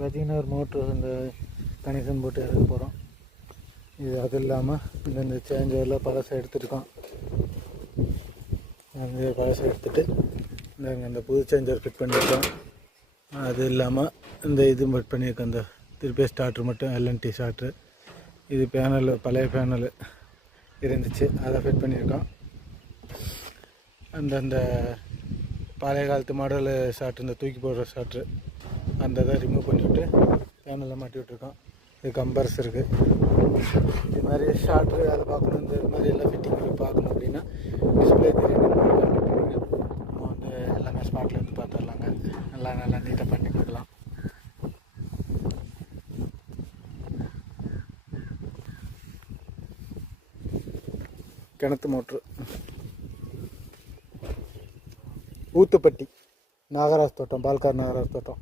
பார்த்திங்கன்னா ஒரு மோட்ரு இந்த கனெக்ஷன் போட்டு இறக்க போகிறோம். இது அது இல்லாமல் இந்த சேஞ்சரில் பழசை எடுத்துருக்கோம். அந்த பழசை எடுத்துகிட்டு இந்த புது சேஞ்சர் ஃபிட் பண்ணியிருக்கோம். அது இல்லாமல் இந்த இது ஃபிட் பண்ணியிருக்கோம். இந்த திருப்பி ஸ்டார்ட்ரு மட்டும் எல்என்டி ஸ்டார்ட்ரு. இது பேனல் பழைய பேனல் இருந்துச்சு, அதை ஃபிட் பண்ணியிருக்கோம். அந்த பழைய காலத்து மாடல் ஸ்டார்ட்ரு, இந்த தூக்கி போடுற ஸ்டார்ட்ரு, அந்த இதை ரிமூவ் பண்ணிவிட்டு பேனலில் மாட்டி விட்ருக்கோம். இது கம்பர்ஸ் இருக்குது. இது மாதிரி ஸ்டார்ட்ரு அதை பார்க்கணும், இந்த மாதிரி எல்லாம் ஃபிட்டிங் பண்ணி பார்க்கணும் அப்படின்னா டிஸ்பிளே தெரியும். நம்ம வந்து எல்லாமே ஸ்பாட்டில் இருந்து பார்த்துடலாங்க. நல்லா நீட்டாக பண்ணி கொடுக்கலாம். கிணத்து மோட்ரு, ஊத்துப்பட்டி, நாகராஜ் தோட்டம், பால்கார் நாகராஜ் தோட்டம்.